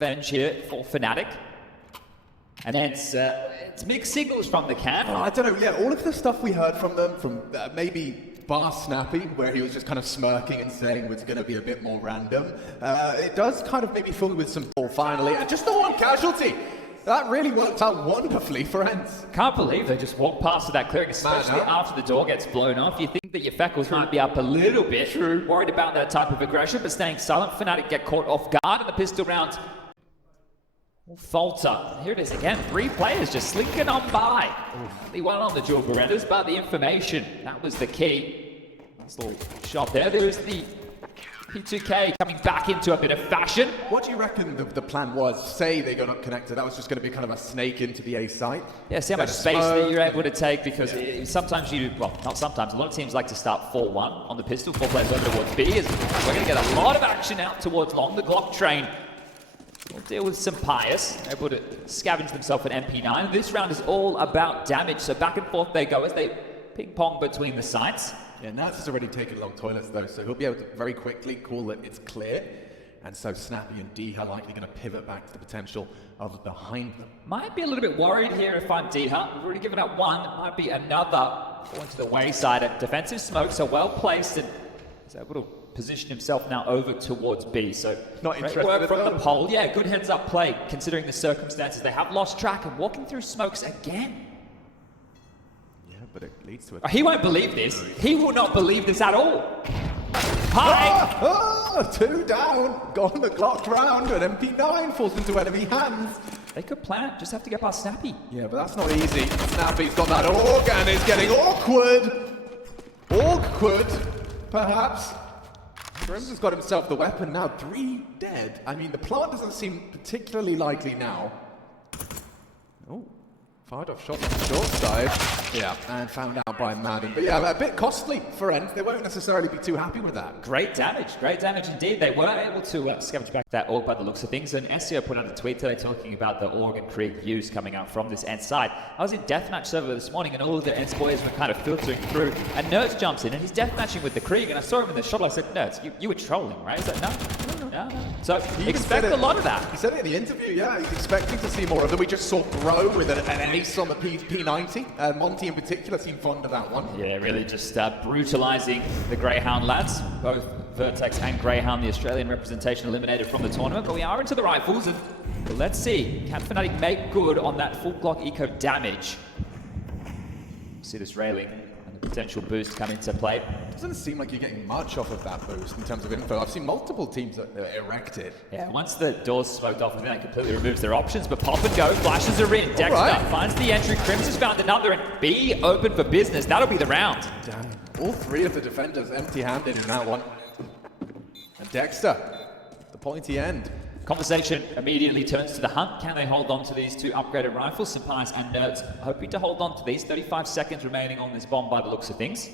revenge here for fnatic. And then it's mixed signals from the camp. Oh, I don't know, yeah, all of the stuff we heard from them, from maybe bar Snappy, where he was just kind of smirking and saying it's going to be a bit more random. It does kind of maybe fill me with some ball finally. And just the one casualty. That really worked out wonderfully for ENCE. Can't believe they just walked past to that clearing, especially after the door gets blown off. You think that your Feckles might be up a little bit. True. Worried about that type of aggression, but staying silent. fnatic get caught off guard, and the pistol round will falter. Here it is again. 3 players just slinking on by. Only one on the dual Berettas, but the information, that was the key. Nice little shot there. There's the P2K coming back into a bit of fashion. What do you reckon the plan was? Say they got up connected, that was just going to be kind of a snake into the A site? Yeah, see how much space that you're able to take, because sometimes you, well, not sometimes, a lot of teams like to start 4-1 on the pistol, 4 players over towards B. We're going to get a lot of action out towards long. The Glock train will deal with some Pious, able to scavenge themselves an MP9. This round is all about damage, so back and forth they go as they ping-pong between the sites. Yeah, Nats has already taken long toilets though, so he'll be able to very quickly call that it's clear. And so Snappy and D are likely going to pivot back to the potential of behind them. Might be a little bit worried here if I'm D-Hut. We've already given up one. Might be another going to the wayside. A defensive smoke, so well placed, and he's able to position himself now over towards B. So not interested work from the pole. Yeah, good heads-up play considering the circumstances. They have lost track and walking through smokes again. But it leads to it. He won't believe this. He will not believe this at all. Hi! 2 down. Gone the Glock round. An MP9 falls into enemy hands. They could plant. Just have to get past Snappy. Yeah, but that's not easy. Snappy's got that org and it's getting awkward. Awkward, perhaps. Grims has got himself the weapon now. 3 dead. I mean, the plant doesn't seem particularly likely now. Oh. Fired off shot on the short side. Yeah, and found out by Madden. But yeah, a bit costly for ENCE. They won't necessarily be too happy with that. Great damage indeed. They were able to scavenge back that org by the looks of things. And SEO put out a tweet today talking about the org and Krieg use coming out from this ENCE side. I was in Deathmatch server this morning and all of the ENCE boys were kind of filtering through. And Nerds jumps in and he's deathmatching with the Krieg. And I saw him in the shot. I said, Nerds, you were trolling, right? He's like, no. So expect a lot of that. He said it in the interview, yeah. He's expecting to see more of them. We just saw Bro with an ace on the P90. Monty in particular seemed fond of that one. Yeah, really just brutalizing the Greyhound lads. Both Vertex and Greyhound, the Australian representation, eliminated from the tournament. But we are into the rifles, and let's see. Can fnatic make good on that full Glock eco damage? See this railing and the potential boost come into play. Doesn't seem like you're getting much off of that boost in terms of info. I've seen multiple teams that are erected. Yeah, once the doors smoked off, I think that completely removes their options, but pop and go, flashes are in. Dexter finds the entry, Crims has found another, and B open for business. That'll be the round. Damn. All 3 of the defenders empty-handed in that one. And Dexter, the pointy end. Conversation immediately turns to the hunt. Can they hold on to these 2 upgraded rifles? Sampais and Nerds hoping to hold on to these. 35 seconds remaining on this bomb by the looks of things.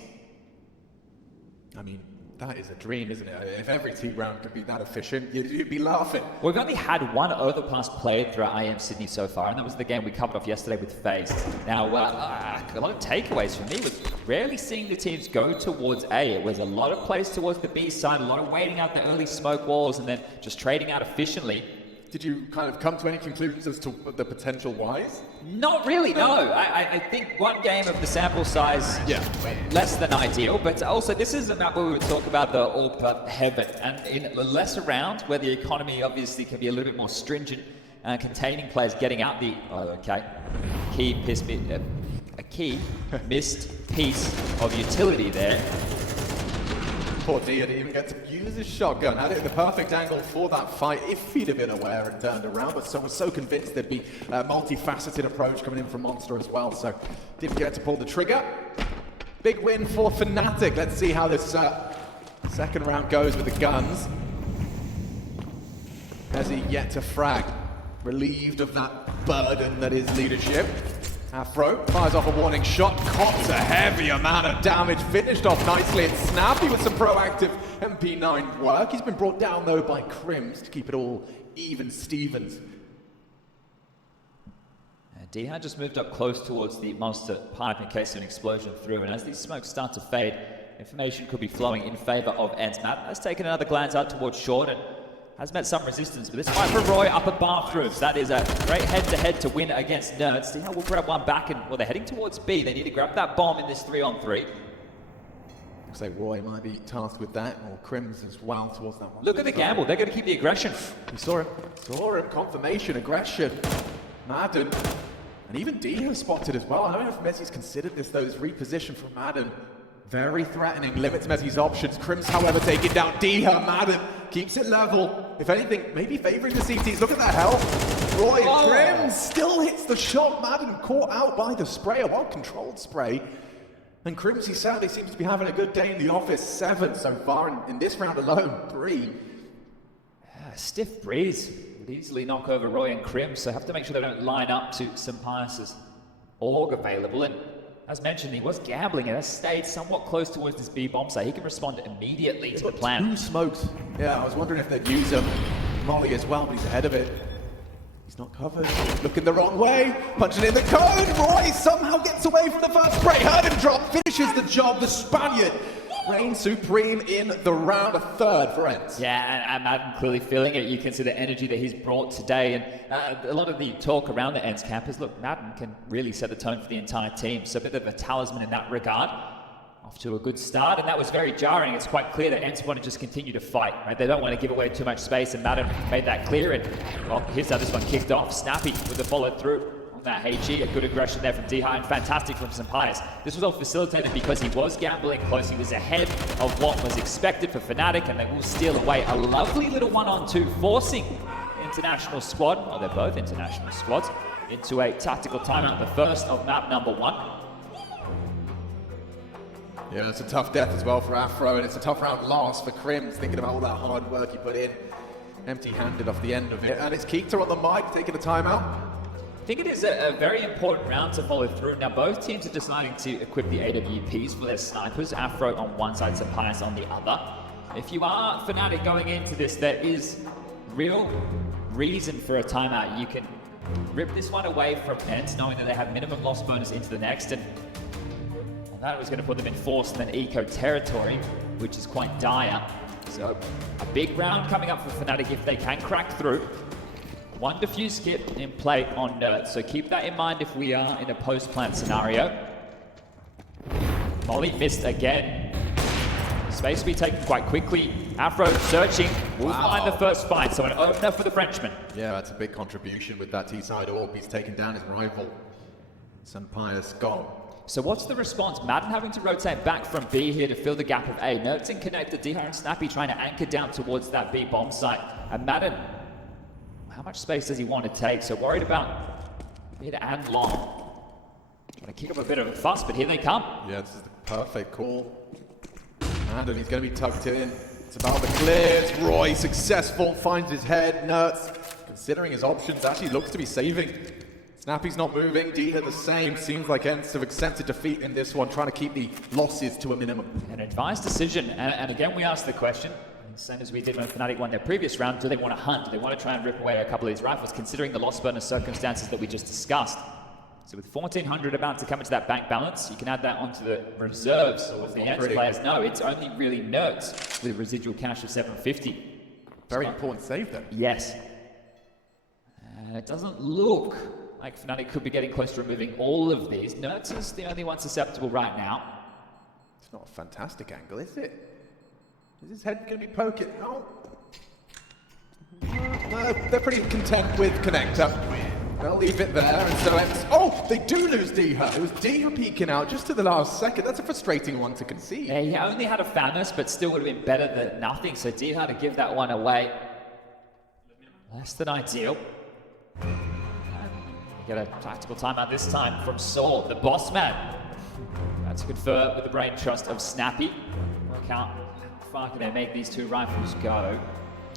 I mean, that is a dream, isn't it? If every team round could be that efficient, you'd be laughing. We've only had 1 Overpass played throughout IM Sydney so far, and that was the game we covered off yesterday with FaZe. Now, a lot of takeaways for me was rarely seeing the teams go towards A. It was a lot of plays towards the B side, a lot of waiting out the early smoke walls, and then just trading out efficiently. Did you kind of come to any conclusions as to the potential whys? Not really, no. I think 1 game of the sample size, less than ideal, but also this is a map where we would talk about the AUG heaven, and in less around where the economy obviously can be a little bit more stringent, containing players getting out the, key missed piece of utility there. Poor D didn't even get to use his shotgun. Had it in the perfect angle for that fight if he'd have been aware and turned around, but was so convinced there'd be a multifaceted approach coming in from Monster as well, so didn't get to pull the trigger. Big win for fnatic. Let's see how this second round goes with the guns. Has he yet to frag? Relieved of that burden that is leadership. Afro fires off a warning shot, cops a heavy amount of damage, finished off nicely. It's Snappy with some proactive MP9 work. He's been brought down though by Crims to keep it all even Stevens. D-Hut just moved up close towards the monster pipe in case of an explosion through, and as these smokes start to fade, information could be flowing in favor of ENCE. Matt has taken another glance out towards short, and has met some resistance, but this fight for Roy up at bathrooms. That is a great head-to-head to win against Nerds. See how we'll grab one back, and well, they're heading towards B. They need to grab that bomb in this 3-on-3. Looks like Roy might be tasked with that, or Crims as well towards that one. Look at the gamble. They're going to keep the aggression. We saw him. Confirmation, aggression. Madden. And even Dio spotted as well. I don't know if Messi's considered this, though. His reposition from Madden. Very threatening, limits Messi's options. Crims, however, taking down Dio. Madden keeps it level. If anything, maybe favoring the CTs. Look at that health. Roy Crims still hits the shot. Madden caught out by the spray, a well-controlled spray. And Crims, he sadly seems to be having a good day in the office. 7 so far in this round alone. 3. Stiff breeze would easily knock over Roy and Crims, so have to make sure they don't line up to Sampaius's Org available. And as mentioned, he was gambling and has stayed somewhat close towards this B bomb, so he can respond immediately to the plan. 2 smokes. Yeah, I was wondering if they'd use him. Molly as well, but he's ahead of it. He's not covered. Looking the wrong way. Punching in the code. Roy somehow gets away from the first spray. Heard him drop. Finishes the job. The Spaniard reigns supreme in the round. A third for ENCE. Yeah, and Madden clearly feeling it. You can see the energy that he's brought today. And a lot of the talk around the ENCE camp is, look, Madden can really set the tone for the entire team. So a bit of a talisman in that regard. Off to a good start, and that was very jarring. It's quite clear that ENCE want to just continue to fight, right? They don't want to give away too much space, and Madden made that clear. And well, here's how this one kicked off. Snappy with the follow through on that HG. A good aggression there from Dhi, and fantastic from Sampaius. This was all facilitated because he was gambling close. He was ahead of what was expected for fnatic, and they will steal away a lovely little 1-on-2, forcing international squad, well, they're both international squads, into a tactical timeout, the first of map number 1. Yeah, it's a tough death as well for Afro, and it's a tough round loss for Crims, thinking about all that hard work he put in. Empty-handed off the end of it. And it's Keita on the mic, taking a timeout. I think it is a very important round to follow through. Now, both teams are deciding to equip the AWPs for their snipers. Afro on one side, Sampaius on the other. If you are fnatic going into this, there is real reason for a timeout. You can rip this one away from ENCE, knowing that they have minimum loss bonus into the next, and that was going to put them in forced and then eco territory, which is quite dire. So a big round coming up for fnatic if they can crack through. 1 defuse skip in play on Nerds, so keep that in mind if we are in a post-plant scenario. Molly missed again. Space will be taken quite quickly. Afro searching, will find the first fight, so an opener for the Frenchman. Yeah, that's a big contribution with that T-side orb. He's taken down his rival. Sampaius gone. So what's the response? Madden having to rotate back from B here to fill the gap of A. Nerds in connector, Dhi and Snappy trying to anchor down towards that B bomb site. And Madden, how much space does he want to take? So worried about mid and long. Trying to kick up a bit of a fuss, but here they come. Yeah, this is the perfect call. Madden, he's going to be tucked in. It's about the clears. Roy, successful, finds his head. Nerds, considering his options, actually looks to be saving. Snappy's not moving, Dhi the same. Seems like ENCE have accepted defeat in this one, trying to keep the losses to a minimum. An advised decision, and again we asked the question, same as we did when fnatic won their previous round, do they want to hunt? Do they want to try and rip away a couple of these rifles, considering the loss bonus circumstances that we just discussed? So with 1,400 about to come into that bank balance, you can add that onto the reserves of the ENCE players. No, it's only really Nerds with a residual cash of 750. Very important save then. Yes. It doesn't look like fnatic could be getting close to removing all of these. Nerds is the only one susceptible right now. It's not a fantastic angle, is it? Is his head going to be poking? Oh. No, they're pretty content with connector. They'll leave it there, and so ENCE... Oh, they do lose Dhi. It was Dhi peeking out just to the last second. That's a frustrating one to concede. Yeah, he only had a Famous, but still would have been better than nothing. So Dhi had to give that one away. Less than ideal. Get a tactical timeout this time from Saul, the boss man. That's good for with the brain trust of Snappy. Work out how far can they make these two rifles go.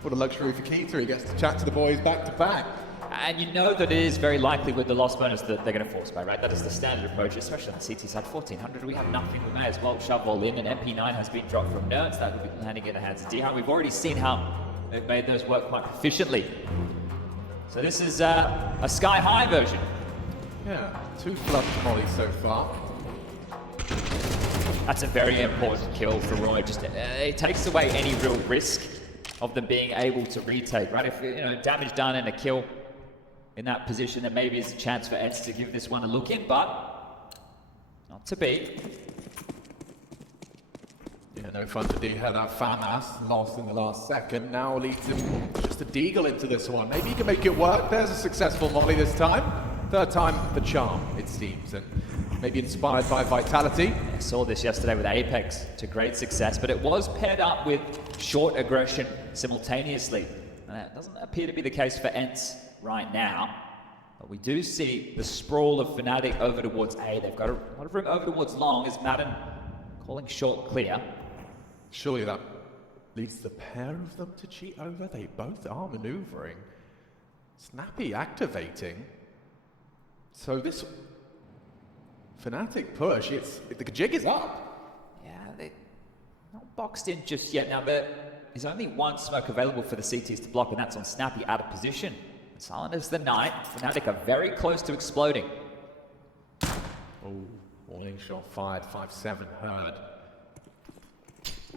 What a luxury for Keita. He gets to chat to the boys back to back. And you know that it is very likely with the loss bonus that they're going to force by, right? That is the standard approach, especially on the CT side. 1,400, we have nothing. We may as well shove all in, and MP9 has been dropped from Nerds. That will be landing in the hands of Dhi. We've already seen how they've made those work quite efficiently. So this is a Sky High version. Yeah, 2 flush mollies so far. That's a very important kill for Roy. Just it takes away any real risk of them being able to retake, right? If, damage done and a kill in that position, then maybe it's a chance for ENCE to give this one a look in, but not to be. Yeah, no fun to do. Had that FAMAS lost in the last second. Now leads him just a deagle into this one. Maybe he can make it work. There's a successful molly this time. Third time the charm, it seems. And maybe inspired by Vitality. I saw this yesterday with Apex to great success, but it was paired up with short aggression simultaneously. And that doesn't appear to be the case for ENCE right now. But we do see the sprawl of fnatic over towards A. They've got a lot of room over towards long as Madden calling short clear. Surely that leads the pair of them to cheat over. They both are maneuvering. Snappy activating. So this fnatic push, the jig is up. Yeah, they're not boxed in just yet. Now, there is only one smoke available for the CTs to block, and that's on Snappy out of position. Silent as the night. fnatic are very close to exploding. Oh, warning shot fired, 5-7 heard.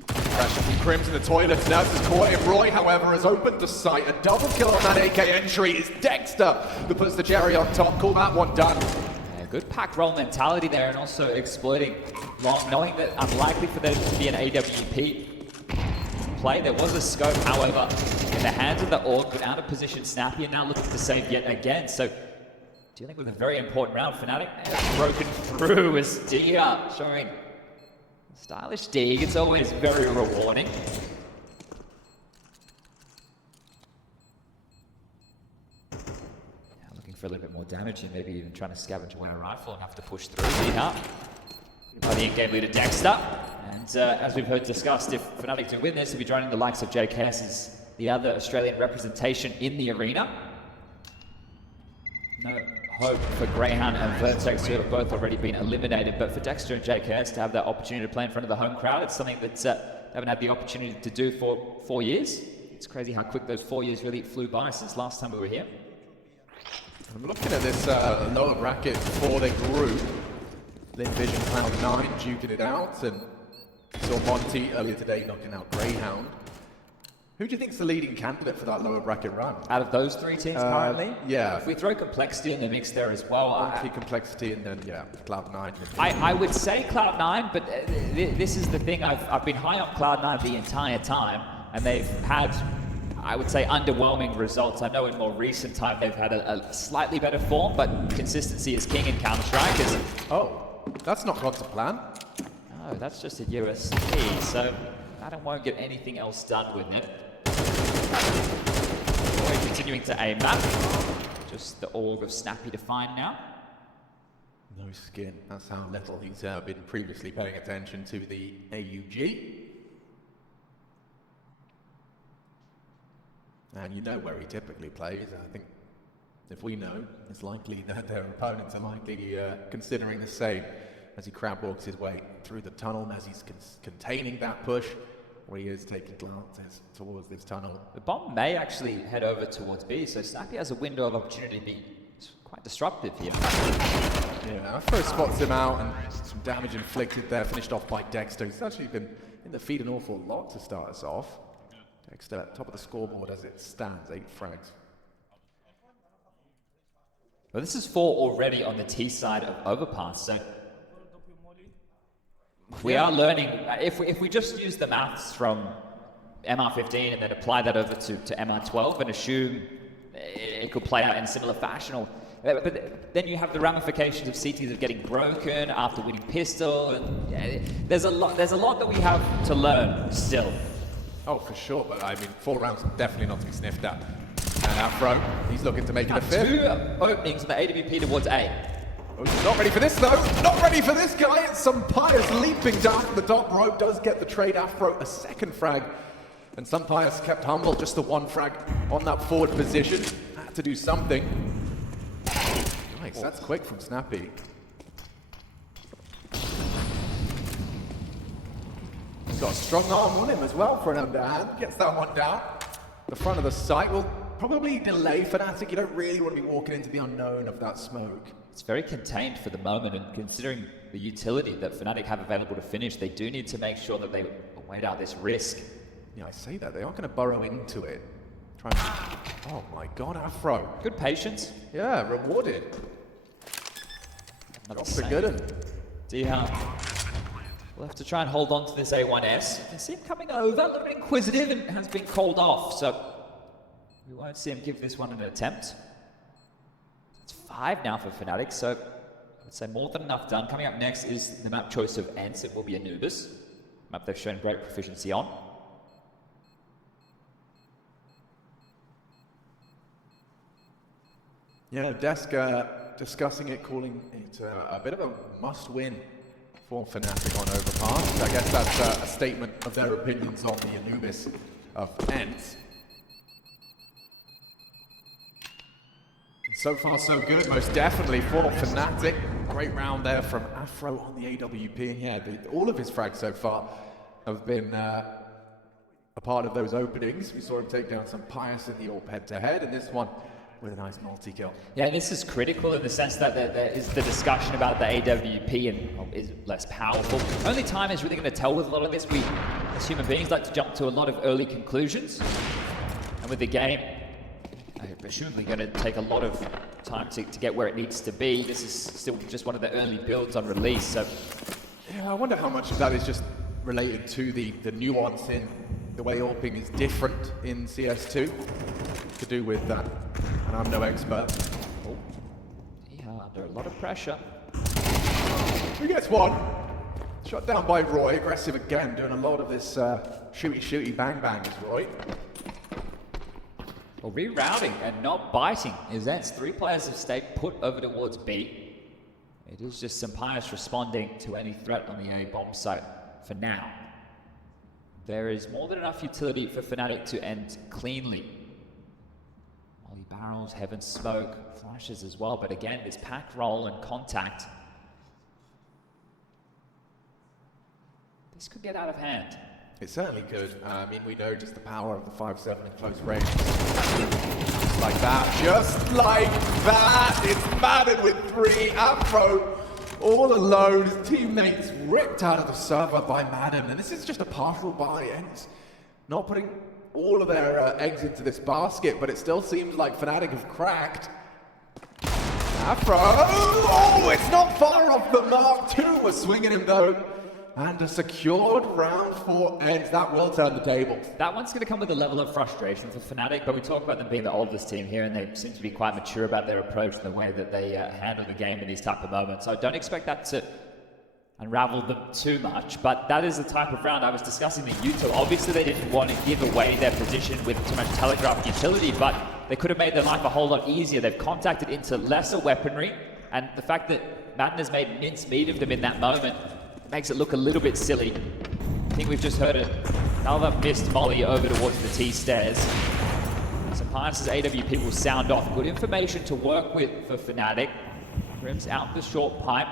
Pressure from Crims in the toilets. Now this is caught him. Roy, however, has opened the sight. A double kill on that AK entry is Dexter that puts the cherry on top. Call that one done. Yeah, good pack roll mentality there, and also exploiting long, knowing that unlikely for there to be an AWP play. There was a scope, however, in the hands of the Orc, but out of position Snappy, and now looking to save yet again. So dealing with a very important round. fnatic has broken through as Dia showing stylish dig. It's always very rewarding. Now looking for a little bit more damage here, maybe even trying to scavenge away a rifle enough to push through here. By the in-game leader Dexter. And as we've heard discussed, if fnatic do win this, they'll be joining the likes of JKS as the other Australian representation in the arena. No hope for Greyhound and Vertex, who have both already been eliminated, but for Dexter and JKS to have that opportunity to play in front of the home crowd, it's something that they haven't had the opportunity to do for 4 years. It's crazy how quick those 4 years really flew by since last time we were here. I'm looking at this lower bracket for the group. Then Vision Cloud9 duking it out, and saw Monty earlier today knocking out Greyhound. Who do you think is the leading candidate for that lower bracket run? Out of those three teams currently? Yeah. If we throw Complexity in the mix there as well. Monty, Complexity, and then, yeah, Cloud9. I would say Cloud9, but this is the thing. I've been high on Cloud9 the entire time, and they've had, I would say, underwhelming results. I know in more recent time they've had a slightly better form, but consistency is king in Counter-Strike. Oh, that's not gone to plan. No, that's just a USP, so Adam won't get anything else done with it. We're continuing to aim that. Just the org of Snappy to find now. No skin. That's how little he's been previously paying attention to the AUG. And you know where he typically plays. I think if we know, it's likely that their opponents are likely considering the same as he crab walks his way through the tunnel, as he's containing that push, where he is taking glances towards this tunnel. The bomb may actually head over towards B, so Snappy has a window of opportunity to be quite disruptive here. Yeah, Afro spots him out, and some damage inflicted there, finished off by Dexter. He's actually been in the feed an awful lot to start us off. Dexter at the top of the scoreboard as it stands, 8 frags. Well, this is 4 already on the T side of Overpass, so we are learning. If we just use the maths from MR15 and then apply that over to MR12 and assume it could play out in similar fashion, but then you have the ramifications of CTs of getting broken after winning pistol, and there's a lot that we have to learn still. Oh, for sure, but I mean, 4 rounds definitely not to be sniffed at. And Afro, he's looking to make it a 5th. 2 openings in the AWP towards A. Oh, he's not ready for this though. Not ready for this guy. It's some Pius leaping down from the top rope. Does get the trade. Afro a 2nd frag. And some Pius kept humble. Just the 1 frag on that forward position. Had to do something. Nice. That's quick from Snappy. He's got a strong arm on him as well for an underhand. Gets that one down. The front of the site will probably delay fnatic. You don't really want to be walking into the unknown of that smoke. It's very contained for the moment, and considering the utility that fnatic have available to finish, they do need to make sure that they wait out this risk Yeah, I say that. They are going to burrow into it. Try and... Oh my god, Afro. Good patience. Yeah, rewarded. That's a good one. We'll have to try and hold on to this A1S. You can see him coming over, a little bit inquisitive, and has been called off, so we won't see him give this one an attempt. It's 5 now for fnatic, so I'd say more than enough done. Coming up next is the map choice of ENCE. It will be Anubis, map they've shown great proficiency on. Yeah, Desk discussing it, calling it a bit of a must-win for fnatic on Overpass. I guess that's a statement of their opinions on the Anubis of ENCE. So far, so good, most definitely for fnatic. Great round there from Afro on the AWP, and yeah, all of his frags so far have been a part of those openings. We saw him take down some Pius in the AWP head-to-head, and this one with a nice multi-kill. Yeah, and this is critical in the sense that there is the discussion about the AWP and is less powerful. Only time is really going to tell with a lot of this. We, as human beings, like to jump to a lot of early conclusions. And with the game, presumably going to take a lot of time to get where it needs to be. This is still just one of the early builds on release, so... Yeah, I wonder how much of that is just related to the nuance in the way AWPing is different in CS2 to do with that. And I'm no expert. Oh. Yeah, under a lot of pressure. Who gets one? Shot down by Roy, aggressive again, doing a lot of this shooty bang bang is Roy. Well, rerouting and not biting is ENCE. 3 players have stayed put over towards B. It is just some Pius responding to any threat on the A bomb site for now. There is more than enough utility for fnatic to end cleanly. Molly barrels, heaven smoke, flashes as well, but again, this pack roll and contact. This could get out of hand. It certainly could. I mean, we know just the power of the 5-7 in close range. Just like that. Just like that. It's Madden with 3. Afro all alone. His teammates ripped out of the server by Madden. And this is just a partial buy. ENCE not putting all of their eggs into this basket, but it still seems like fnatic have cracked. Afro. Oh, it's not far off the mark. 2 was swinging him though. And a secured round for ENCE. That will turn the tables. That one's going to come with a level of frustration for fnatic, but we talk about them being the oldest team here, and they seem to be quite mature about their approach and the way that they handle the game in these type of moments. So I don't expect that to unravel them too much, but that is the type of round I was discussing with you two. Obviously, they didn't want to give away their position with too much telegraph utility, but they could have made their life a whole lot easier. They've contacted into lesser weaponry, and the fact that Madden has made mincemeat of them in that moment makes it look a little bit silly. I think we've just heard another missed molly over towards the T stairs. So Pius's AWP will sound off. Good information to work with for fnatic. Rims out the short pipe.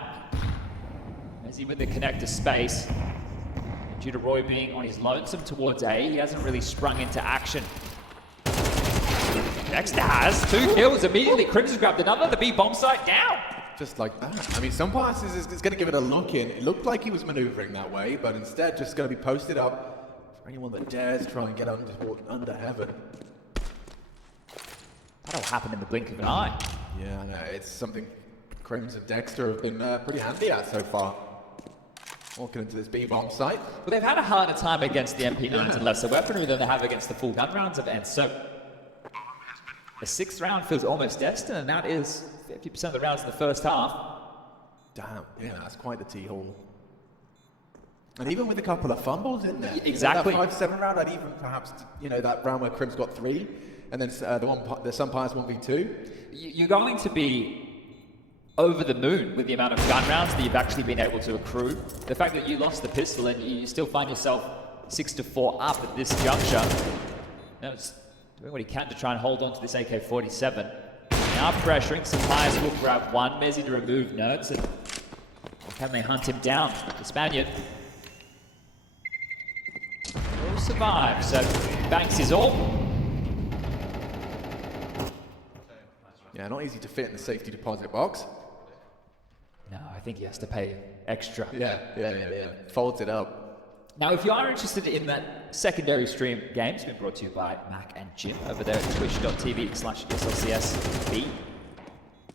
Messi with the connector space. And due to Roy being on his lonesome towards A, he hasn't really sprung into action. Dexter has 2 kills immediately. Crimson grabbed another. The B bomb site down. Just like that. I mean, some passes is going to give it a look in. It looked like he was maneuvering that way, but instead just going to be posted up for anyone that dares try and get under heaven. That'll happen in the blink of an eye. Yeah, I know. It's something Crims and Dexter have been pretty handy at so far. Walking into this B-bomb site. Well, they've had a harder time against the MP9s and lesser weaponry than they have against the full gun rounds of ENCE. So the 6th round feels almost destined, and that is 50% of the rounds in the first half. Damn, yeah, that's quite the T-hole. And even with a couple of fumbles in there. Exactly. That 5-7 round, I'd even perhaps, that round where Crims got 3, and then the Sun Pius 1v2. You're going to be over the moon with the amount of gun rounds that you've actually been able to accrue. The fact that you lost the pistol and you still find yourself 6-4 up at this juncture. It's doing what he can to try and hold on to this AK-47. Now pressuring, some Pius will grab one. Messi to remove Nerds, and can they hunt him down? The Spaniard will survive, so Banks is all. Yeah, not easy to fit in the safety deposit box. No, I think he has to pay extra. Yeah. Folds it up. Now, if you are interested in that secondary stream game, it's been brought to you by Mac and Jim over there at twitch.tv/SLCSB.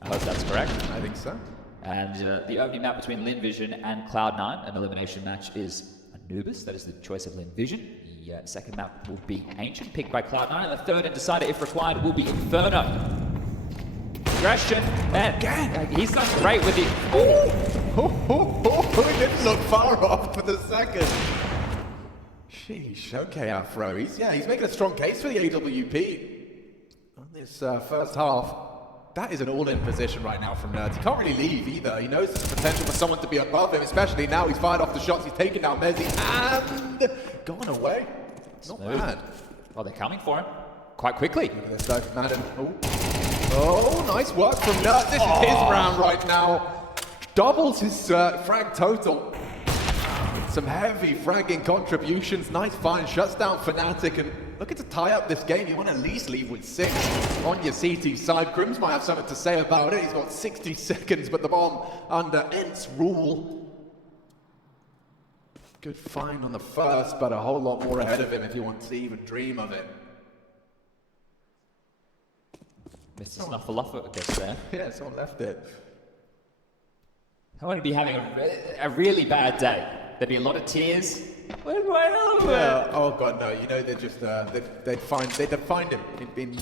I hope that's correct. I think so. And the opening map between Lin Vision and Cloud9, an elimination match, is Anubis. That is the choice of Lin Vision. The second map will be Ancient, picked by Cloud9. And the third and decider, if required, will be Inferno. Aggression. Man, he's done great with it. He didn't look far off for the second. Sheesh, okay, Afro. He's making a strong case for the AWP on this first half. That is an all-in position right now from Nerds. He can't really leave either. He knows there's potential for someone to be above him, especially now he's fired off the shots. He's taken down Mezzi and gone away. Not bad. Well, they're coming for him quite quickly. Look at this though, Madden. Oh, nice work from Nerds. This is his round right now. Doubles his frag total. Some heavy fragging contributions. Nice find. Shuts down fnatic and looking to tie up this game. You want to at least leave with 6 on your CT side. Grims might have something to say about it. He's got 60 seconds, but the bomb under ENCE rule. Good find on the first, but a whole lot more ahead of him if he wants to even dream of it. Mr. Snuffleupagus, I guess, there. Yeah, someone left it. I want to be having a really bad day. There'd be a lot of tears. Where's my helmet? Yeah. Oh god, no! You know they'd just they'd find him in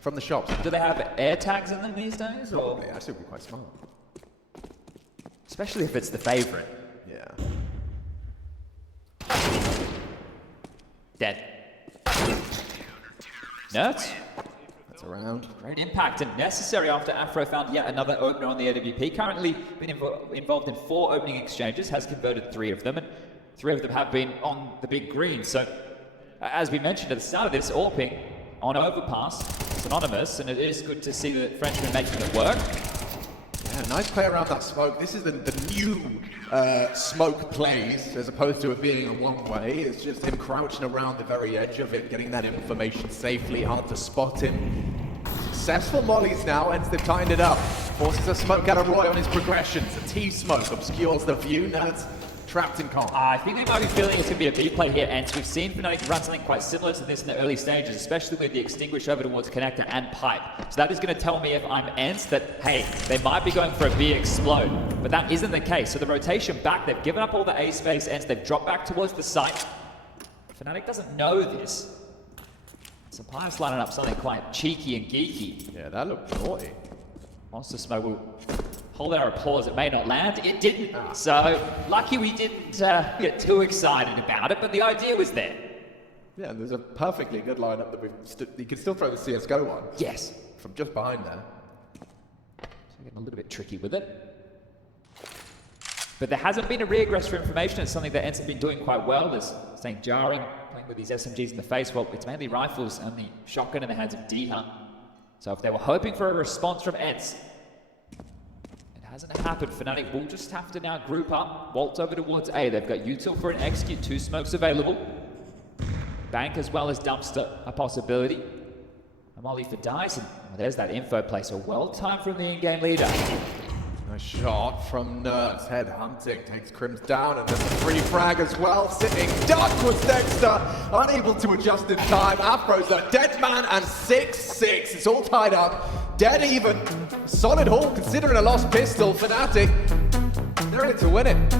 from the shops. Do they have air tags in them these days? Or? Probably. Actually, would be quite smart. Especially if it's the favorite. Yeah. Dead. Nerds. That's around. Great impact and necessary after Afro found yet another opener on the AWP. Currently been involved in 4 opening exchanges, has converted 3 of them, and 3 of them have been on the big green. So, as we mentioned at the start of this, AWPing on Overpass, it's anonymous, and it is good to see the Frenchman making it work. Yeah, nice play around that smoke. This is the new smoke plays, as opposed to it being a one-way. It's just him crouching around the very edge of it, getting that information safely, hard to spot him. Successful mollies now, hence they've timed it up. Forces a smoke out of Roy on his progressions. A T-smoke obscures the view. Now it's trapped in comp. I think they might be feeling it's going to be a B play here, and we've seen fnatic run something quite similar to this in the early stages, especially with the extinguish over towards connector and pipe. So that is going to tell me, if I'm ENCE, that hey, they might be going for a B explode, but that isn't the case. So the rotation back, they've given up all the A space, ENCE, they've dropped back towards the site. fnatic doesn't know this. So Pius lining up something quite cheeky and geeky. Yeah, that looked naughty. Monster Smoke will hold our applause. It may not land. It didn't. So lucky we didn't get too excited about it, but the idea was there. Yeah, and there's a perfectly good lineup that you can still throw the CSGO on. Yes. From just behind there. So getting a little bit tricky with it. But there hasn't been a regress for information. It's something that ENCE have been doing quite well. There's St. Jarring playing with these SMGs in the face. Well, it's mainly rifles and the shotgun in the hands of D-Hunt. So if they were hoping for a response from ENCE, it hasn't happened. fnatic will just have to now group up, waltz over towards A. They've got util for an execute, 2 smokes available. Bank as well as dumpster, a possibility. A molly for Dice, and there's that info play. So well timed from the in-game leader. Nice shot from Nerds. Head hunting, takes Crims down, and there's a free frag as well. Sitting duck was Dexter, unable to adjust in time. Afro's a dead man, and 6-6. It's all tied up. Dead even. Solid haul considering a lost pistol. fnatic, they're in it to win it.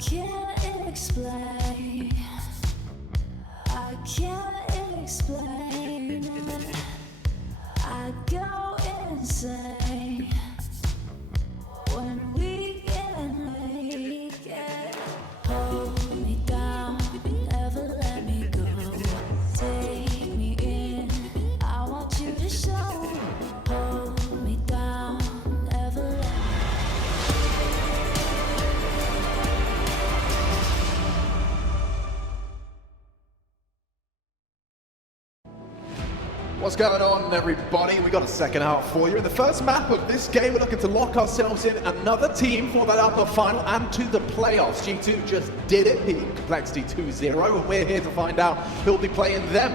can't explain. I can't explain it. I go insane when we get naked. Hold me down, never let me go. Take me in, I want you to show. Hold me down, never let me go. What's going on, everybody? We got a second half for you. In the first map of this game, we're looking to lock ourselves in another team for that upper final and to the playoffs. G2 just did it, beating Complexity 2-0, and we're here to find out who'll be playing them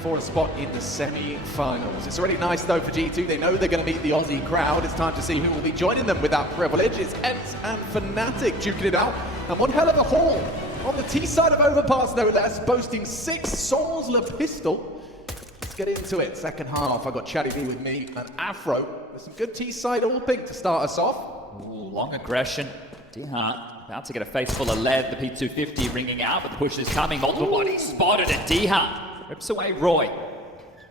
for a spot in the semi-finals. It's already nice though for G2. They know they're going to meet the Aussie crowd. It's time to see who will be joining them with that privilege. It's ENCE and fnatic duking it out. And one hell of a haul on the T side of Overpass, no less, boasting 6 Souls Le Pistol. Get into it. Second half, I got Chatty V with me and Afro. There's some good T-side all pink to start us off. Ooh, long aggression. D-Hart about to get a face full of lead. The P250 ringing out, but the push is coming. Multiple bodies spotted, and D-Hart rips away Roy.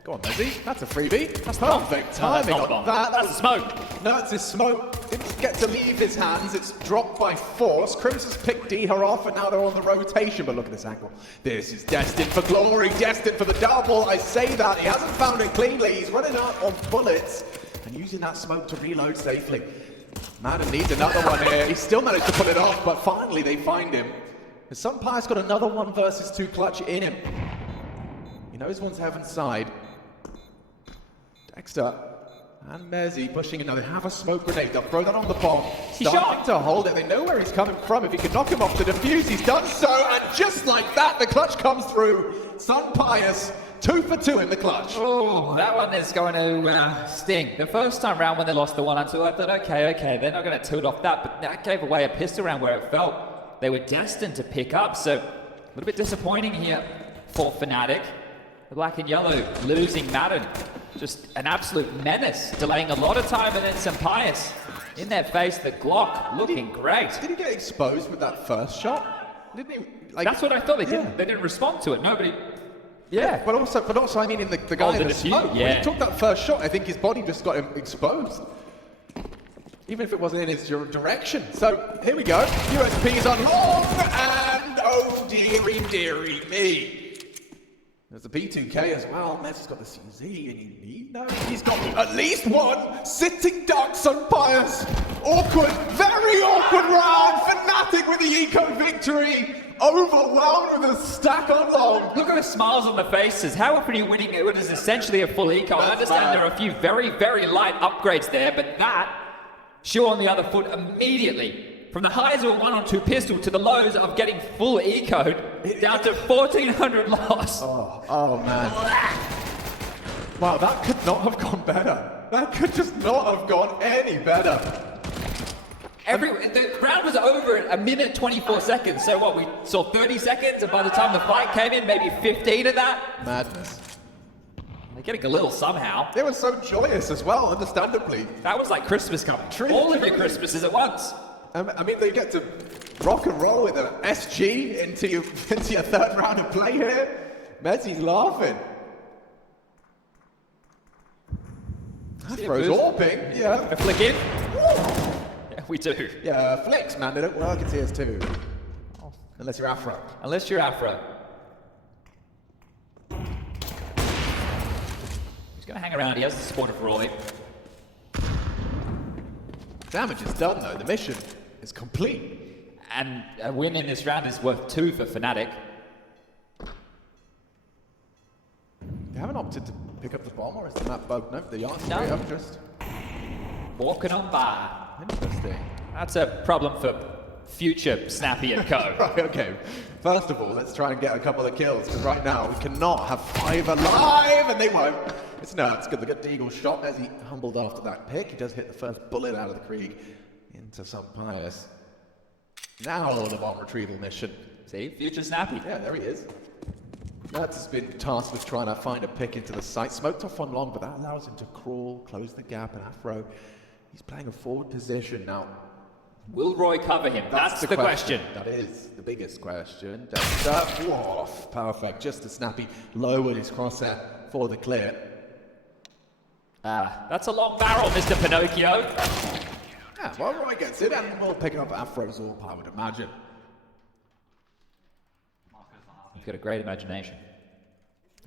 Go on, Messi. That's a freebie. That's perfect timing on that. That's a smoke. No, it's his smoke. Didn't get to leave his hands. It's dropped by force. Crimson's picked D-Hart off, and now they're on the rotation. But look at this angle. This is destined for glory, destined for the double. I say that. He hasn't found it cleanly. He's running out on bullets and using that smoke to reload safely. Madden needs another one here. He still managed to pull it off, but finally they find him. And Sunpire's got another 1 versus 2 clutch in him. He knows one's heaven's side. Dexter and Mezzi pushing another. They have a smoke grenade. They'll throw that on the bomb. Starting to hold it. They know where he's coming from. If he can knock him off the defuse, he's done so. And just like that, the clutch comes through. Sunpire's 2 for 2 in the clutch. Oh, that one is going to sting. The first time round when they lost the 1-2, I thought, okay, they're not going to tilt off that. But that gave away a pistol round where it felt they were destined to pick up. So a little bit disappointing here for fnatic. The black and yellow losing Madden. Just an absolute menace, delaying a lot of time, and then some pious in their face. The Glock looking great. Did he get exposed with that first shot? Didn't he? Like, that's what I thought. They didn't respond to it. Nobody. Yeah. But also, I mean, in the guy in the smoke. Yeah. When he took that first shot, I think his body just got him exposed. Even if it wasn't in his direction. So here we go. USP's on long, and oh dearie me. There's the P2K as well. Mezzi's got the CZ, and he's got at least one sitting ducks on Pius. Awkward, very awkward round. Fnatic with the eco victory. Overwhelmed with a stack on long. Look at the smiles on the faces. How often are you winning it when it's essentially a full eco? I understand there are a few very, very light upgrades there, but that, shoe on the other foot immediately. From the highs of a 1-on-2 pistol to the lows of getting full eco'd, down to 1,400 loss. Oh man. Wow, that could not have gone better. That could just not have gone any better. The round was over at 1 minute 24 seconds, so what, we saw 30 seconds, and by the time the fight came in, maybe 15 of that? Madness. They're getting a little somehow. They were so joyous as well, understandably. That was like Christmas coming. All of your Christmases at once. I mean, they get to rock and roll with an SG into your third round of play here. Mezzi's laughing. Afro's AWPing. Yeah. A flick in? Yeah, we do. Yeah, flicks, man. They don't work in CS2. Unless you're Afro. Unless you're Afro. He's going to hang around. He has the spawn of Roy. Damage is done, though. The mission is complete. And a win in this round is worth 2 for fnatic. They haven't opted to pick up the bomb, or is the map bugged? Nope, they aren't No. straight up just Walking on by. interesting. That's a problem for future Snappy and Co. Right, okay. First of all, let's try and get a couple of kills, because right now we cannot have 5 alive, and they won't. It's nuts. Good. Look at Deagle's shot as he humbled after that pick. He does hit the first bullet out of the Krieg into some Pius. Now the bomb retrieval mission. See, future Snappy. Yeah, there he is. Nuts has been tasked with trying to find a pick into the site. Smoked off on long, but that allows him to crawl, close the gap, and Afro. He's playing a forward position now. Will Roy cover him? That's the question. That is the biggest question. Dexter, whoa, perfect. Just a snappy lowered his crosshair for the clear. That's a long barrel, Mr. Pinocchio. Yeah, well, Roy gets it, and we'll pick up Afro's AWP, I would imagine. You've got a great imagination.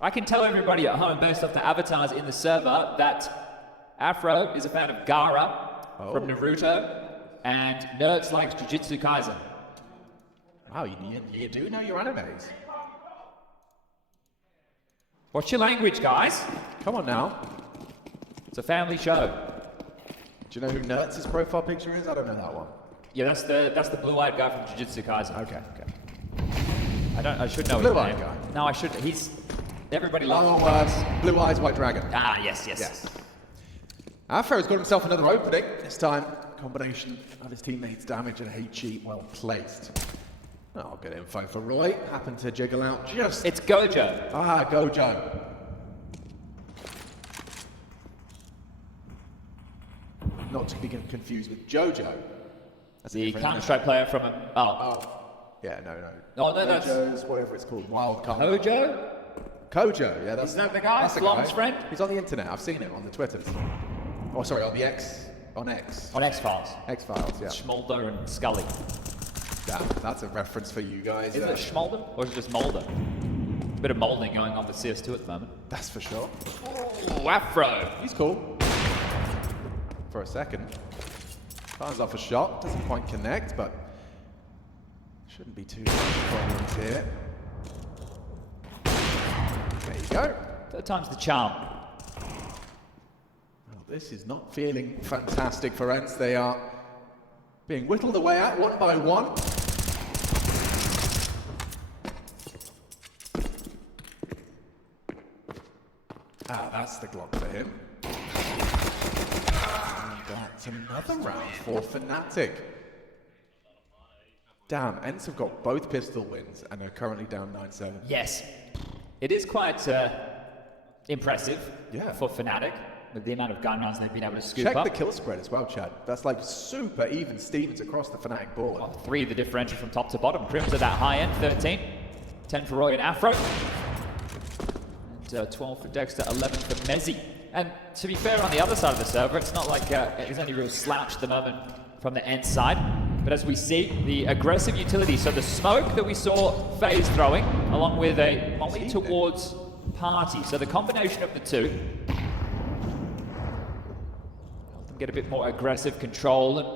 I can tell everybody at home, based off the avatars in the server, that Afro is a fan of Gaara from Naruto, and Nerds likes Jujutsu Kaisen. Wow, you do know your animes. What's your language, guys? Come on now. It's a family show. Do you know who Nertz's profile picture is? I don't know that one. Yeah, that's the blue-eyed guy from Jujutsu Kaisen. Okay. I should know his name. Blue-eyed guy. No, I should. Everybody loves him. Blue Eyes White Dragon. Ah, yes. Afro's got himself another opening. This time, combination of his teammates' damage and HE well placed. Oh, good info for Roy. Happened to jiggle out just... It's Gojo. Gojo. Not to be confused with Jojo. That's The Counter-Strike player from Yeah, no. Oh, no, that's... Jojo's, whatever it's called, wild card. Kojo? Kojo, yeah, that's... Isn't that the guy? That's the Blom's guy. friend? He's on the internet, I've seen him on the Twitters. Oh, sorry, on the X. On X. On X-Files. X-Files, yeah. Schmolder and Scully. Damn, that's a reference for you guys. Is it Schmolder or is it just Molder? Bit of molding going on with CS2 at the moment. That's for sure. Oh, Afro. He's cool. For a second. Fires off a shot, doesn't quite connect, but shouldn't be too much problems here. There you go. Third time's the charm. Well, this is not feeling fantastic for ENCE. They are being whittled away at one by one. That's the Glock for him. And that's another round for fnatic. Damn, ENCE have got both pistol wins and are currently down 9-7. Yes. It is quite impressive for fnatic with the amount of gun rounds they've been able to scoop Check up. the kill spread as well, Chad. That's like super even Stevens across the fnatic board. 3 of the differential from top to bottom. Crims at that high end, 13. 10 for Roy and Afro. And 12 for Dexter, 11 for Mezzi. And to be fair, on the other side of the server, it's not like there's any real slouch at the moment from the ENCE side. But as we see, the aggressive utility, so the smoke that we saw FaZe throwing, along with a molly towards Party. So the combination of the two help them get a bit more aggressive control and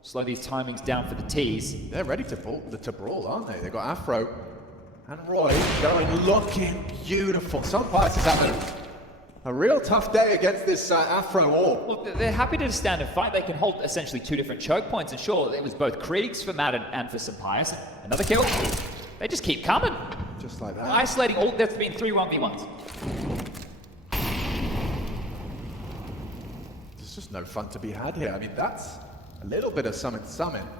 slow these timings down for the T's. They're ready to brawl, aren't they? They've got Afro and Roy going looking beautiful. Some parts is having a real tough day against this Afro AWP. Well, they're happy to stand and fight. They can hold essentially 2 different choke points. And sure, it was both Kriegs for Madden and for Sampaius. Another kill. They just keep coming. Just like that. Isolating all. There's been 3 1v1s. There's just no fun to be had here. I mean, that's a little bit of summon.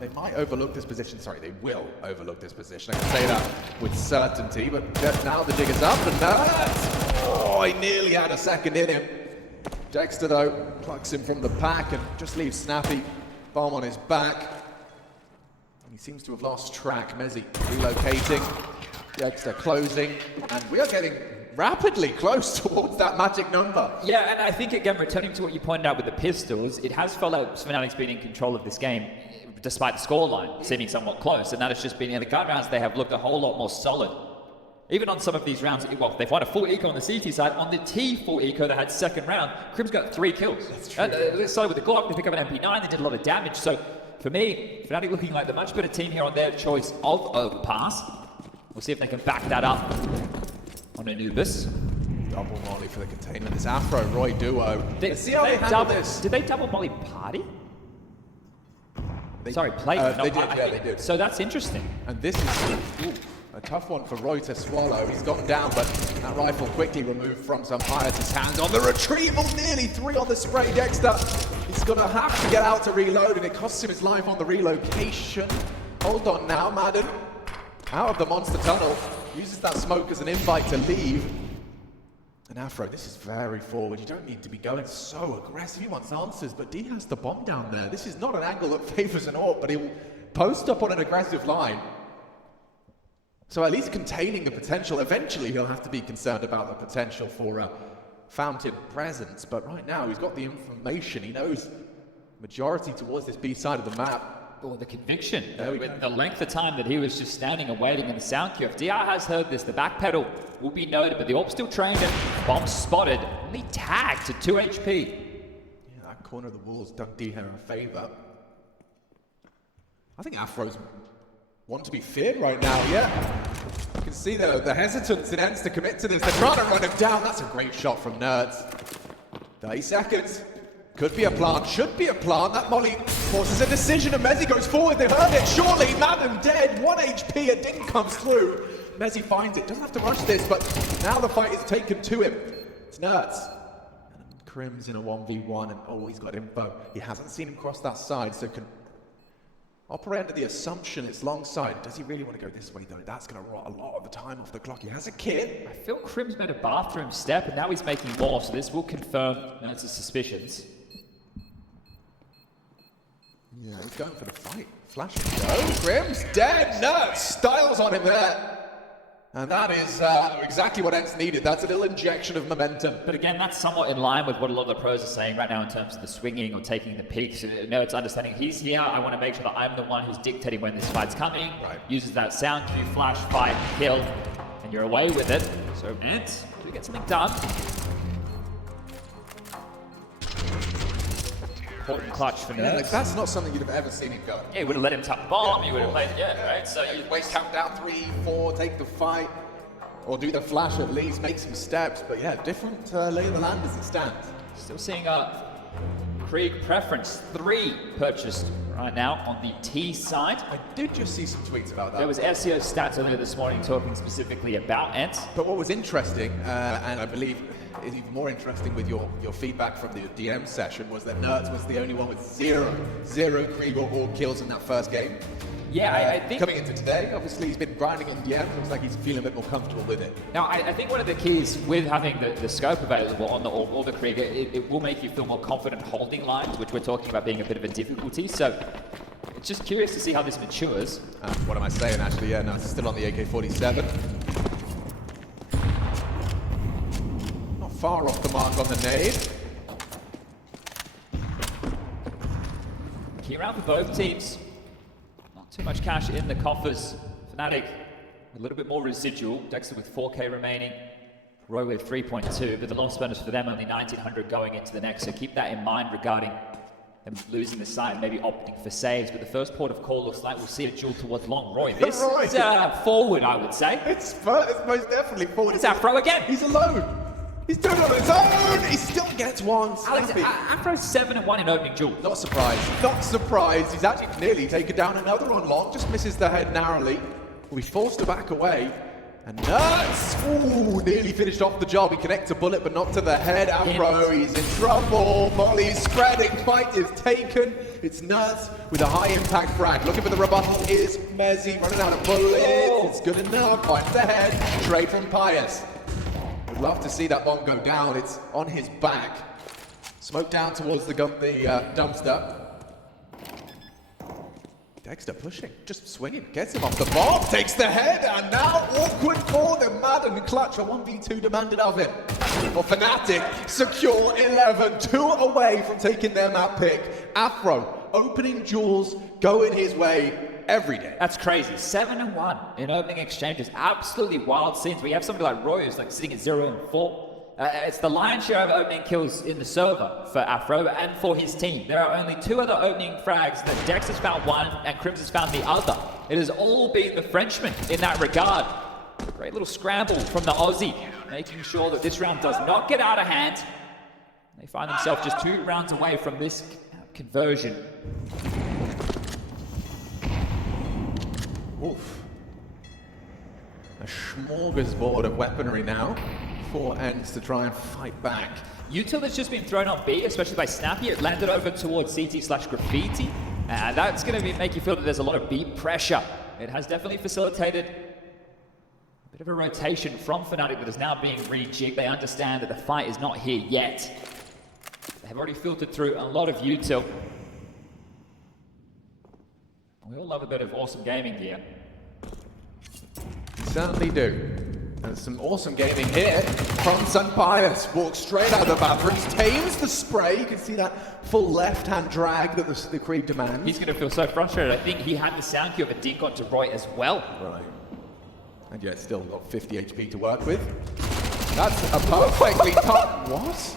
They might overlook this position. Sorry, they will overlook this position. I can say that with certainty. But now the jig is up, and he nearly had a second in him. Dexter, though, plucks him from the pack and just leaves Snappy. Bomb on his back. He seems to have lost track. Mezzi relocating. Dexter closing. And we are getting rapidly close towards that magic number. Yeah, and I think, again, returning to what you pointed out with the pistols, it has felt like Fnatic's been in control of this game, despite the scoreline seeming somewhat close. And that has just been, in the gun rounds, they have looked a whole lot more solid. Even on some of these rounds, well, they've won a full eco on the CT side. On the T full eco, they had second round. Crim's got 3 kills. That's true. They started with the Glock, they pick up an MP9, they did a lot of damage. So, for me, Fnatic looking like the much better team here on their choice of Overpass. We'll see if they can back that up on Anubis. Double molly for the containment. This Afro Roy duo. Let's see how they handle this. Did they double molly Party? Sorry, play. They did, yeah, they did. So that's interesting. And this is a tough one for Roy to swallow. He's gone down, but that rifle quickly removed from Sampaius' hands. On the retrieval, nearly 3 on the spray. Dexter, he's going to have to get out to reload, and it costs him his life on the relocation. Hold on now, Madden. Out of the monster tunnel. Uses that smoke as an invite to leave. And Afro, this is very forward. You don't need to be going so aggressive. He wants answers, but D has the bomb down there. This is not an angle that favors an AWP, but he will post up on an aggressive line. So at least containing the potential. Eventually, he'll have to be concerned about the potential for a fountain presence. But right now, he's got the information. He knows majority towards this B side of the map. Or the conviction, with the length of time that he was just standing and waiting in the sound queue. If DR has heard this, the back pedal will be noted, but the AWP still trained him. Bomb spotted, only tagged to 2 HP. Yeah, that corner of the wall's done D here a favor. I think Afro's one to be feared right now, yeah. You can see the hesitance in ENCE to commit to this. They're trying to run him down. That's a great shot from Nerds. 30 seconds. Could be a plant, should be a plant. That molly forces a decision and Mezzi goes forward. They heard it, surely. Madden dead, 1 HP, a ding comes through. Mezzi finds it, doesn't have to rush this, but now the fight is taken to him. It's Nerds. And Crim's in a 1v1 and oh, he's got info. He hasn't seen him cross that side, so can operate under the assumption it's long side. Does he really want to go this way though? That's going to rot a lot of the time off the clock. He has a kit. I feel Crim's made a bathroom step and now he's making more, so this will confirm Nerds' suspicions. Yeah, he's going for the fight. Flash and go. Grim's dead. Nerds. Styles on him there. And that is exactly what ENCE needed. That's a little injection of momentum. But again, that's somewhat in line with what a lot of the pros are saying right now in terms of the swinging or taking the peaks. Nerds understanding he's here. I want to make sure that I'm the one who's dictating when this fight's coming. Right. Uses that sound cue, flash, fight, kill, and you're away with it. So ENCE, do get something done. Important clutch for Nerds. Like, that's not something you'd have ever seen him go. Yeah, you would have let him tap the bomb, you would have played, right? So you wait, count down 3, 4, take the fight, or do the flash at least, make some steps. But yeah, different lay of the land as it stands. Still seeing a Krieg preference, 3 purchased right now on the T side. I did just see some tweets about that. There was SEO stats earlier this morning talking specifically about ENCE. But what was interesting, and I believe is even more interesting with your feedback from the DM session, was that Nerds was the only one with zero Krieg or kills in that first game. Yeah, I think... Coming into today, obviously he's been grinding in DM, looks like he's feeling a bit more comfortable with it. Now, I think one of the keys with having the scope available on the or the Krieg, it will make you feel more confident holding lines, which we're talking about being a bit of a difficulty. So, it's just curious to see how this matures. What am I saying, actually? Yeah, no, it's still on the AK-47. Not far off the mark on the nade. Key round for both teams. Too much cash in the coffers. fnatic, a little bit more residual. Dexter with 4K remaining. Roy with 3.2, but the loss bonus for them only 1,900 going into the next. So keep that in mind regarding them losing the side, maybe opting for saves. But the first port of call looks like we'll see a duel towards long. Roy, this is forward, I would say. It's most definitely forward. It's Afro again. He's alone. He's doing it on his own! He still gets one. Alex, Afro's 7-1 in opening duel. Not surprised. Not surprised. He's actually nearly taken down another on long. Just misses the head narrowly. Will be forced to back away. And Nerds! Ooh, nearly finished off the job. He connects a bullet, but not to the head. Afro, he's in trouble. Molly's spreading. Fight is taken. It's Nerds with a high impact frag. Looking for the rebuttal is Mezzi running out of bullets. It's good enough. Finds the head. Trade from Pius. Would love to see that bomb go down. It's on his back. Smoke down towards the dumpster. Dexter pushing, just swinging, gets him off the bomb, takes the head, and now awkward for the Madden clutch. A 1v2 demanded of him. For fnatic, secure 11, 2 away from taking their map pick. Afro, opening duels, going his way every day. That's crazy. 7-1 in opening exchanges. Absolutely wild scenes. We have somebody like Roy who's like sitting at 0-4. It's the lion's share of opening kills in the server for Afro and for his team. There are only 2 other opening frags that Dex has found one and Crims has found the other. It has all been the Frenchman in that regard. Great little scramble from the Aussie, making sure that this round does not get out of hand. They find themselves just 2 rounds away from this conversion. Oof. A smorgasbord of weaponry now for ENCE to try and fight back. Util has just been thrown on B, especially by Snappy. It landed over towards CT/Graffiti. And that's going to make you feel that there's a lot of B pressure. It has definitely facilitated Bit of a rotation from fnatic that is now being rejigged. They understand that the fight is not here yet. They have already filtered through a lot of util. We all love a bit of awesome gaming here. Certainly do. And some awesome gaming here from Sunbias. Walks straight out of the batteries, tames the spray. You can see that full left-hand drag that the creep demands. He's going to feel so frustrated. I think he had the sound cue of a dink onto Roy as well. Right. And yet still got 50 HP to work with. That's a perfectly tough... What?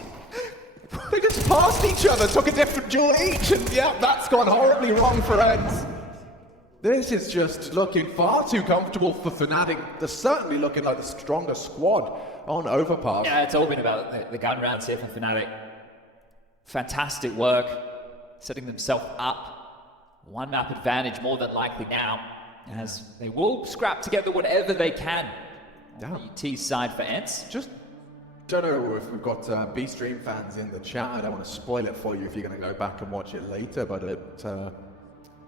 They just passed each other, took a different duel each, and yeah, that's gone horribly wrong for ENCE. This is just looking far too comfortable for fnatic. They're certainly looking like the stronger squad on Overpass. Yeah, it's all been about the gun rounds here for fnatic. Fantastic work, setting themselves up. One map advantage more than likely now, as they will scrap together whatever they can. Yeah. On the UT side for ENCE. Just don't know if we've got B-Stream fans in the chat. I don't want to spoil it for you if you're going to go back and watch it later, but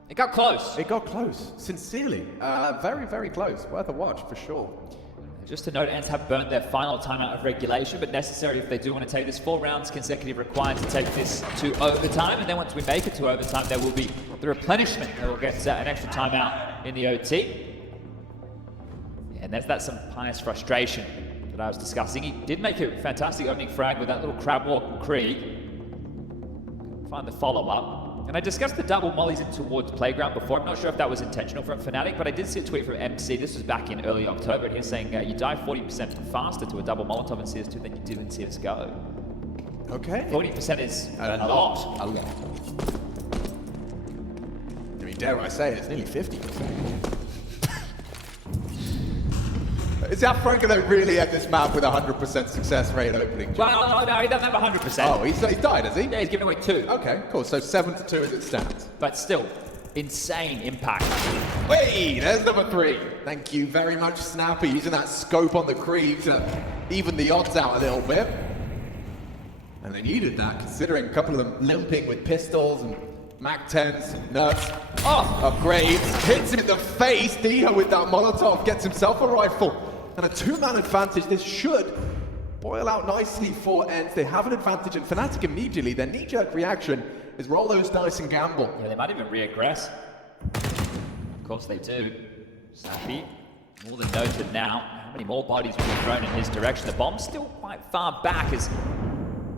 It got close. it got close, sincerely. Very, very close. Worth a watch, for sure. Just to note, ENCE have burnt their final timeout of regulation, but necessary if they do want to take this. 4 rounds consecutive required to take this to overtime, and then once we make it to overtime, there will be the replenishment. They will get an extra timeout in the OT. And that's some Pious frustration that I was discussing. He did make a fantastic opening frag with that little crab walk from Krieg. Find the follow-up. And I discussed the double mollies in towards Playground before. I'm not sure if that was intentional from fnatic, but I did see a tweet from MC. This was back in early October, and he was saying you die 40% faster to a double Molotov in CS2 than you do in CSGO. Okay. 40% is a lot. A lot. I mean, dare I say, it's nearly 50%. Is Afro going to really end this map with a 100% success rate opening? Well, no, he doesn't have 100%. Oh, he's died, has he? Yeah, he's giving away 2. Okay, cool. So 7-2 as it stands. But still, insane impact. Wait, there's number 3. Thank you very much, Snappy, using that scope on the Krieg to even the odds out a little bit. And they needed that, considering a couple of them limping with pistols and MAC-10s, nerfs, upgrades, hits him in the face. Diho with that Molotov gets himself a rifle. And a 2-man advantage. This should boil out nicely for ENCE. They have an advantage, and fnatic immediately, their knee-jerk reaction is roll those dice and gamble. Yeah, they might even re-aggress. Of course they do. Snappy, more than noted now. How many more bodies will be thrown in his direction? The bomb's still quite far back as...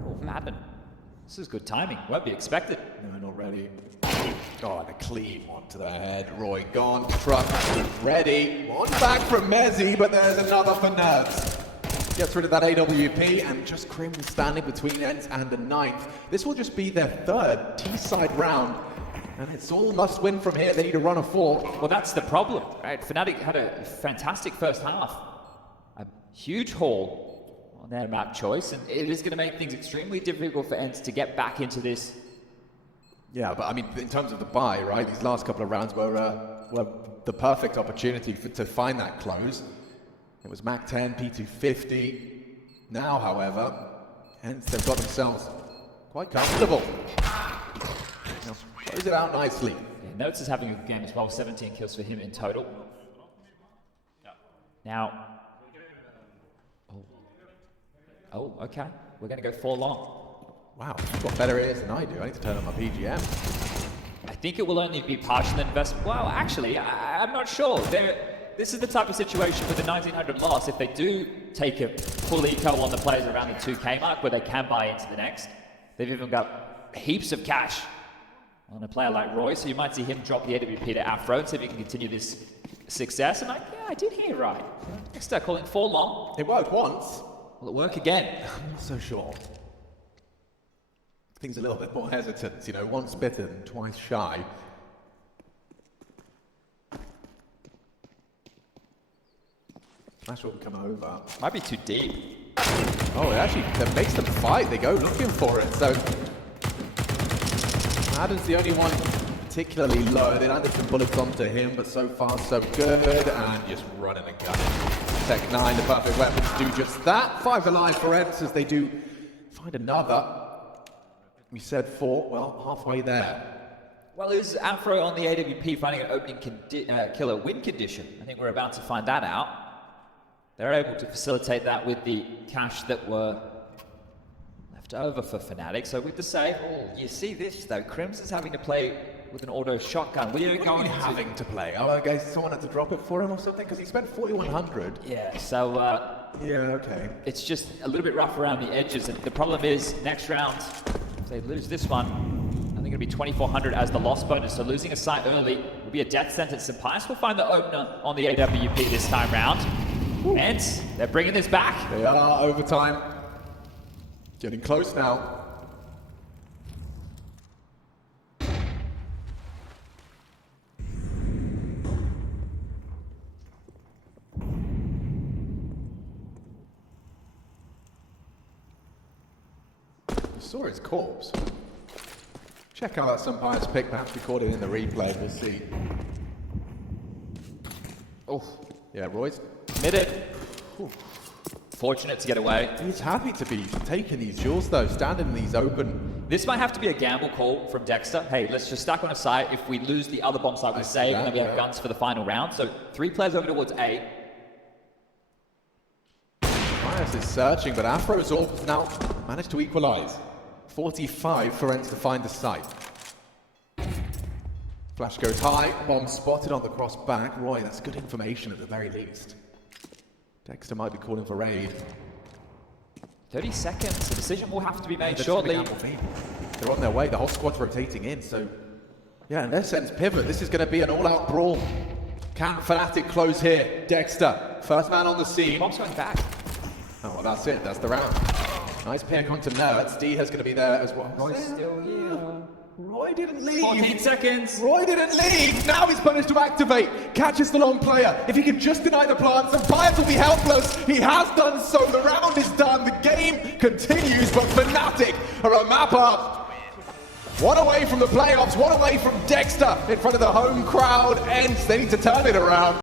Oh, Madden. This is good timing. Won't be expected. No, not ready. Oh, and a clean one to the head. Roy gone. Truck ready. One back from Mezzy, but there's another for Nerves. Gets rid of that AWP, and just Crim standing between ENCE and the 9th. This will just be their 3rd T-side round, and it's all must win from here. They need to run a 4. Well, that's the problem, right? fnatic had a fantastic first half. A huge haul on their map choice, and it is going to make things extremely difficult for ENCE to get back into this. Yeah, but I mean, in terms of the buy, right? These last couple of rounds were the perfect opportunity to find that close. It was MAC-10, P250. Now, however, ENCE, they've got themselves quite comfortable. Now, close it out nicely. Yeah, Notes is having a good game as well. 17 kills for him in total. Now, oh, okay. We're going to go 4 long. Wow, you've got better ears than I do. I need to turn on my PGM. I think it will only be partial investment. Well, actually, I'm not sure. This is the type of situation with the 1900 loss. If they do take a full eco on the players around the 2K mark where they can buy into the next, they've even got heaps of cash on a player like Roy, so you might see him drop the AWP to Afro and see if he can continue this success. And like, yeah, I did hear right. Next, they're calling 4 long. It worked once. Will it work again? I'm not so sure. Things a little bit more hesitant, you know, once bitten, twice shy. Flash will come over. Might be too deep. Oh, it actually that makes them fight. They go looking for it. So Madden's the only one particularly low. They landed some bullets onto him, but so far so good. And just running and gunning. Tech 9, the perfect weapons do just that. 5 alive for ENCE as they do find another. We said 4, well, halfway there. Well, is Afro on the AWP finding an opening killer win condition? I think we're about to find that out. they're able to facilitate that with the cash that were left over for fnatic. So with the save, you see this though, Crimson's having to play with an auto shotgun. We're going having to play. Oh, I guess someone had to drop it for him or something because he spent 4,100. Yeah, so Yeah, okay. it's just a little bit rough around the edges. And the problem is, next round, if they lose this one, I think it'll be 2,400 as the loss bonus. So losing a site early will be a death sentence. And Pius will find the opener on the AWP this time round. ENCE, they're bringing this back. They are overtime. Getting close now. Saw his corpse. Check out that some bias pick, perhaps recorded in the replay, we'll see. Oh, yeah, Roy's Mid it. Fortunate to get away. He's happy to be taking these duels though, standing in these open. This might have to be a gamble call from Dexter. Hey, let's just stack on a site. If we lose the other bomb site, we save, and then we have guns for the final round. So 3 players over towards A. Bias is searching, but Afro's Orb now managed to equalize. 45 for ENCE to find the site. Flash goes high, bomb spotted on the cross back. Roy, that's good information at the very least. Dexter might be calling for raid. 30 seconds, the decision will have to be made That's shortly. They're on their way, the whole squad's rotating in, so... Yeah, unless ENCE pivot, this is going to be an all-out brawl. Can fnatic close here? Dexter, first man on the scene. Bomb's going back. Oh, well, that's it, that's the round. Nice pick onto Nerds. D-Has going to be there as well. Roy's still here. Roy didn't leave. 14 seconds. Roy didn't leave. Now he's punished to activate. Catches the long player. If he can just deny the plants, then Pius will be helpless. He has done so. The round is done. The game continues, but fnatic are a map up. One away from the playoffs. One away from Dexter in front of the home crowd. ENCE, they need to turn it around.